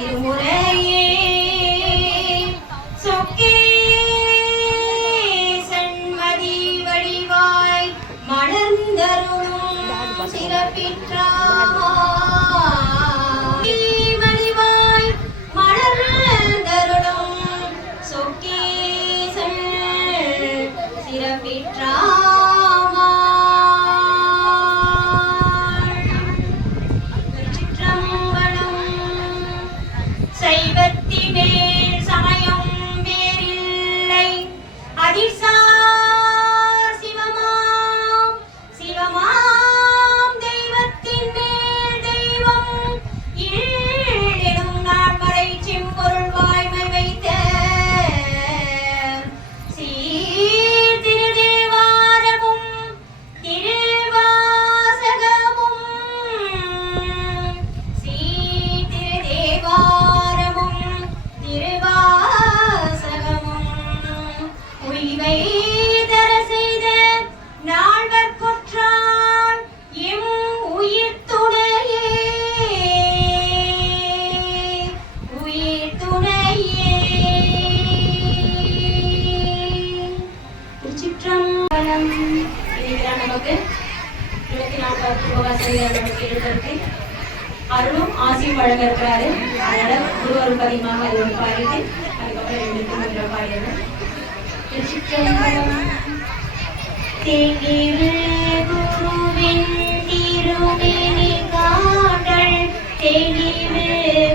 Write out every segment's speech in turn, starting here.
திருமுறையே சொக்கே சண்மதி வடிவாய் மலர்ந்தருளும் சிறப்பிற்றாய் வடிவாய் மலர்ந்தருளும் சொக்கே சிறப்பிற்றாய் சைவத்திமேல் சமயம் வேறில்லை அதிர்சார் சிவமாம் சிவமாம் தெய்வத்தின் மேல் தெய்வம் எனும் நான்மறை செம்பொருள் வாய்மை வைத்த சீர் திருதேவாரமும் திருவாசகமும் சீர் திருதேவா தர செய்த நால்வர் கொற்றான் எம் உயிர் துணையே திருச்சிற்றம்பலம். இன்னைக்கு நமக்கு 24 நமக்கு எழுதற்கு அருளும் ஆசியும் வழங்க இருக்கிறாரு. அதனால குருவரும் பதிகமாக அது ஒன்று பாடிட்டு அதுக்கப்புறம் 2 திருமந்திரம் பாடிடுறேன். தெளிவு குருவின் திருமேனி காண்டல் தெளிவு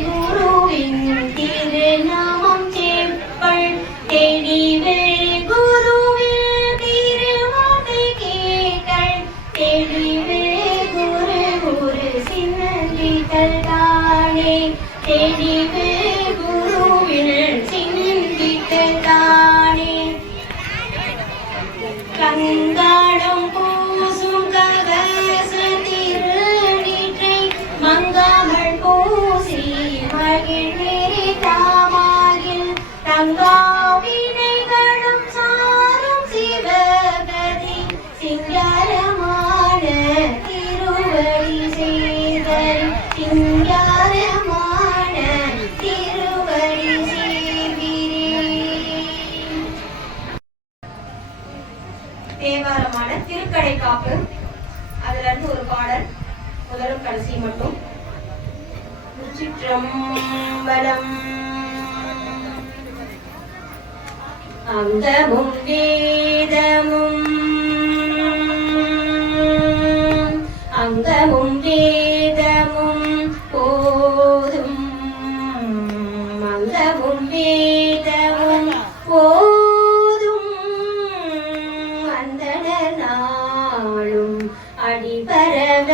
குருவின் திருநாமம் செப்பல் தெளிவு குருவின் திருவாதை கேட்டல் தெளிவு குரு குரு சிந்தித்தல் தானே தெளிவு குருவில் சிந்தித்தல் தானே கங்காடும் பூசும் ககச திருநீற்றை மங்காமல் பூசி மகிழ்நீரி தாமாகில் தங்காவினைகளும் சாரும் சிவகதி சிங்காரமான திருவடி செய்தல் சிங்காரமான திருவடி தேவாரமான திருக்கடை காப்பு. அதுல இருந்து ஒரு பாடல், முதலும் கடைசி மட்டும். திருச்சிற்றம்பலம். அங்கமும் வேதமும் அங்கமும் வேதமும் போதும் அங்கமும் வேதமும் போதும் அந்தணர் நாளும் அடிபரவ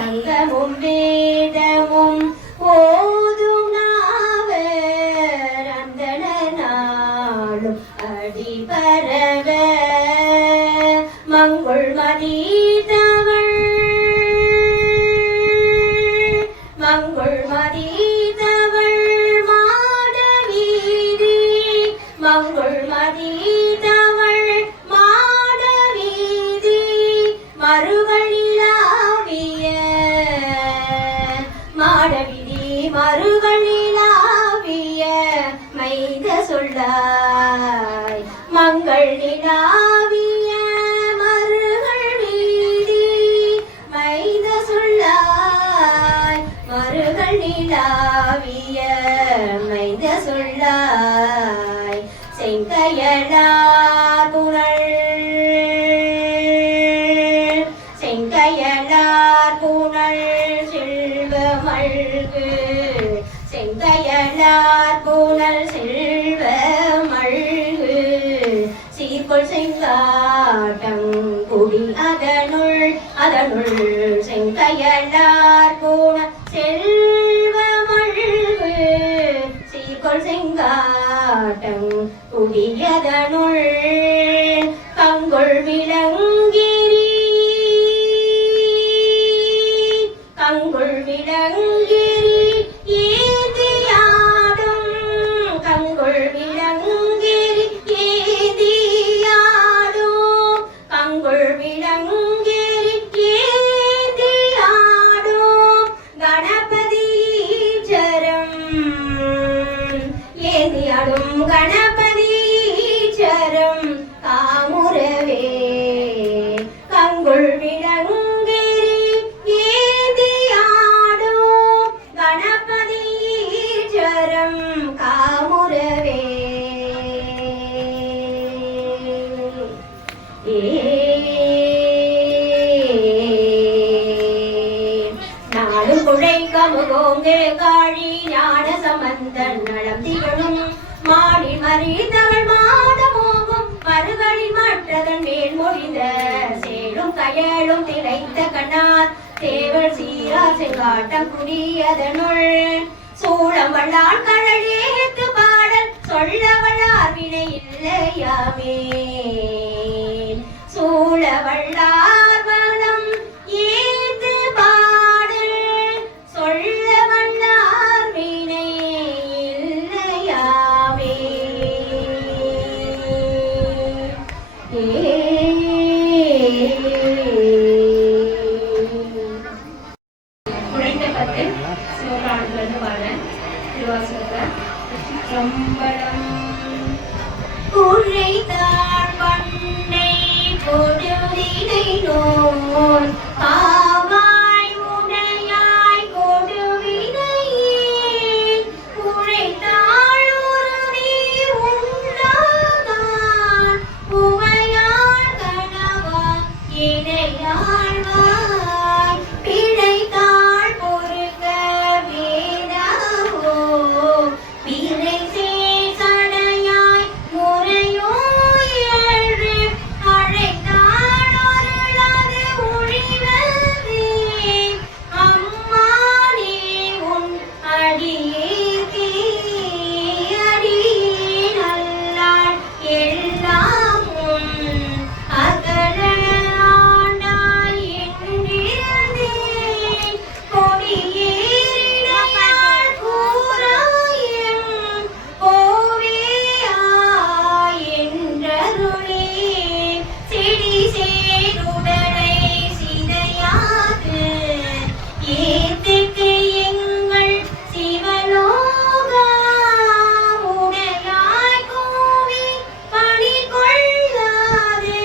அங்கமும் வேதமும் போதும் நாவர் அந்தணர் நாளும் அடிபரவ மங்குள் மதீதவள் மங்குள் மதீதவள் மாடவீதி மங்குள் மதீதவள் மாடவீதி மறுகளிலாவிய மாடவீதி மறுகளிலாவிய மைத சொல்லாய் மங்கள் நிலாவிய மறுகள் வீதி மைத சொல்லாய் மறுகள் நிலாவிய மைத சொல்லாய் செங்கையலார் புனல் செங்கையலார் புனல் செல்வ மல்கு செங்கையலார் புனல் செல்வ மல்கு சீர்கொள் செங்காட்டம் குடி அதனுள் அதனுள் செங்கையலார் புனல் செல்வ மல்கு சீர்கொள் செங்காட்டம் குடியதனுள் கங்குள் விளங்கிரி கங்குள் விளங்கிரி ஏதியாடும் கங்குள் விளங்கிரி ஏதியாடும் கங்குள் விளங்கிரி ஏதியாடும் கணபதி ஏந்தியாடும் கணபதீச்சரம் காமுறவே கங்குள் விளங்கிரி ஏந்தியாடும் கணபதீச்சரம் காமுறவே நாடும் குழை கமுகோங்கு காழி ஞான சம்பந்தன் நலம் திகழும் மாடி மறித்தவள் மாடமோகும் மறுகளி மற்றதன் மேல் மொழிந்த சேலும் கயலும் திளைத்த கண்ணார் தேவள் சீரா செங்காட்டம் குடியதனுள் சூழம் வள்ளாள் கடல் ஏத்து பாடல் சொல்ல வள்ளார் வினை இல்லையாமே சூழ வள்ளார் வனம் ஏத்து பாடல் சொல்ல வள்ளார் வினை இல்லையாமே குறைந்த பத்து சிவபுராணத்திலிருந்து பாடுறேன். திருவாசகத்தில் சிற்றம்பலம் குழைத்தாள் பண்ணை கொடுவினை நோன் காவாய் உடையாய் கொடுவினையே குழைத்தாள் உறுதி உண்டாதான் உமையாள் கணவா இணையாழ்வாய் பிழைத்தாள் பொறுக்க வேதாவோ பிறை சேசடையாய் முறையோ என்று அழைத்தாள் ஒருளது ஒழிவதே அம்மானே உன் அடியேற்கே அடியே நல்லாள் எல்லாம் உன் அகல ஆண்டாய் என்றிருந்தேன் கொடியேறினாள் கூறாயம் கோவேயாய் என்றருளே செடி சேருடலை சிதையாது ஏத்துக்கு எங்கள் சிவலோகா உடையாய் கோவி பணி கொள்ளாது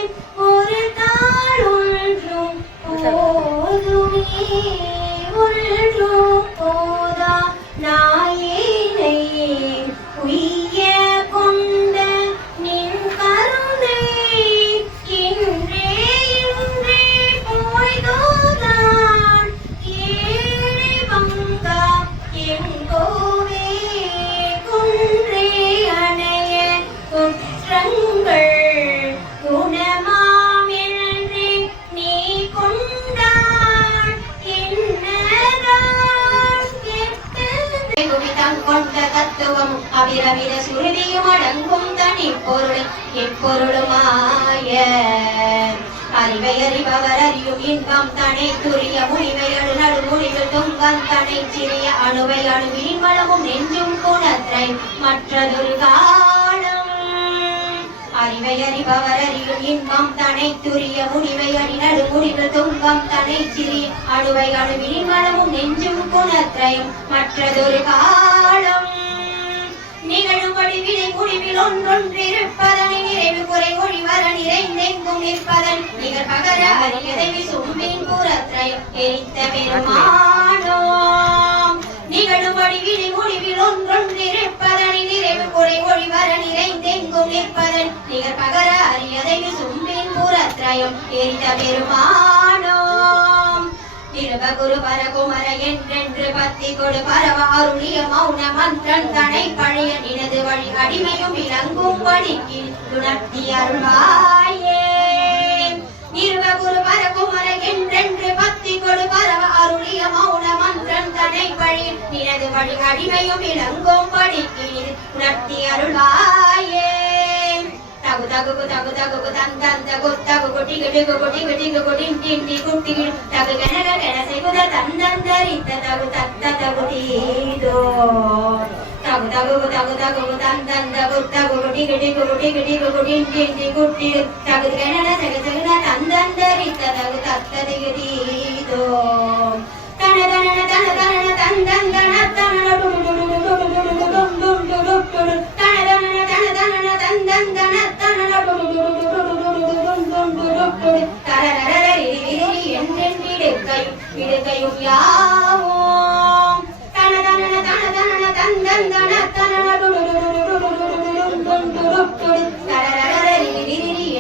ஒரு தாள் ஒன்றும் போதுமே ஒன்றும் போதா நாயேனை உய்ய கொண்ட நின் கருணை இன்றே இன்றே போய்தோதான் ஏழை பங்கா எங்கோவே குன்றே அணைய குற்றங்கள் குணமாமென்றே நீ கொண்டாள் என்னதான் கெட்டது குவிதம் கொண்ட தத்துவம் அபிரவித சுருதியும் அடங்கும் தனி பொருள் எப்பொருளுமாய அறிவை அறிபவர் அறியும் இன்பம் தனை துரிய முடிவை நடு முடிவில் துங்கம் தனை சிறிய அணுவை அணுவின் வளமும் நெஞ்சும் குணத்தை மற்றதொரு காலம் அறிவை அறிபவர் அறியும் இன்பம் தனை துரிய முடிவை நடு முடிவில் துங்கம் தனை சிறிய அணுவை அணுவின் வளமும் நெஞ்சும் குணத்தையும் மற்றதொரு காலம் நிகழும்படி வினை முடிவில் ஒன்றொன்றிருப்பதனை நிறைவு குறை ஒழிவர நிறைந்தெங்கும் நிற்பதன் நிகழ் பகர அரியதை விசும்பின் புறத்தையும் எரித்த பெருமானோம் நிகழும்படி வினை முடிவில் ஒன்றொன்றிருப்பதனை நிறைவு குறை ஒழிவர நிறைந்தெங்கும் நிற்பதன் நிகழ் பகர அரியதை விசும்பின் புறத்தையும் எரித்த பெருமானோம் திருபகுரு பரகுமர என்றென்று பத்தி கொடு பரவ அருளிய மௌன மன்றன் தனை பழைய நினது வழி அடிமையும் இலங்கும் வழிக்கு துணர்த்தி அருள்வாயே நிருபகுரு பரகுமர என்றென்று பத்தி கொடு பரவ அருளிய மௌன மன்றன் தனை பழி நினது வழி அடிமையும் இலங்கும் வழிக்கு துணர்த்தி அருள்வாயே தகு தகு தகு தகு தன் தன் தகு தகு கொட்டி கட்டி கொட்டி கட்டி கொட்டின் டிண்டி குட்டி தகு கனக கனசை குத தன் தன் தரித்த தகு தத்த தகு தீதோ தகு தகு தகு தகு தன் தன் தகு தகு கொட்டி கட்டி கொட்டின் டிண்டி குட்டி தகு கனக சக சகுன தன் தன் தரித்த தகு தத்த தகு தீதோ தன தன தன தன தன் தன் தன தன டு டு டு டு டு டு டு டு டு டு டு டு டு டு யாவோம் தன தன தன தன தன் தன் தன தன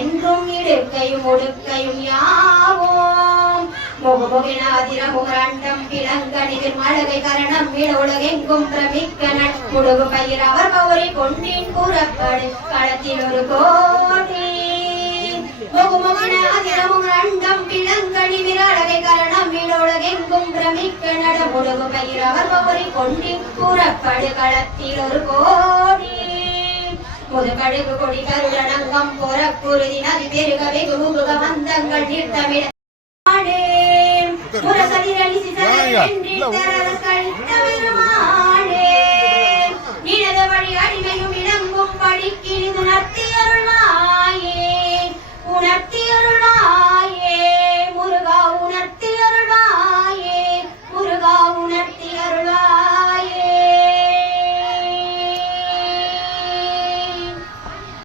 என்றும் இடுக்கையும் ஒடுக்கையும் யாவோம் முகமுகினாதிரமுகரண்டம் கிழங்கணிவில் மழகை கரணம் வீட உலகெங்கும் பிரமிக்க முடுகு பயிர் அவர் பௌரி கொண்டின் கூறப்படு களத்தில் ஒரு கோடி முகமுகினாதிரமுகரண்டம் கிழங்கணி விரழகை கரணம் வீட உலகெங்கும் பிரமிக்க நட முடுகு பயிர் அவர் பௌரி கொண்டின் கூறப்படு களத்தில் ஒரு கோடி முதுகடுகு கொடி கருடனங்கம் போற குருதி நதி பெருக வெகு முக மந்தங்கள் நிறுத்தமிட முரசலிரலி சிதற வென்றி தரல் கழித்த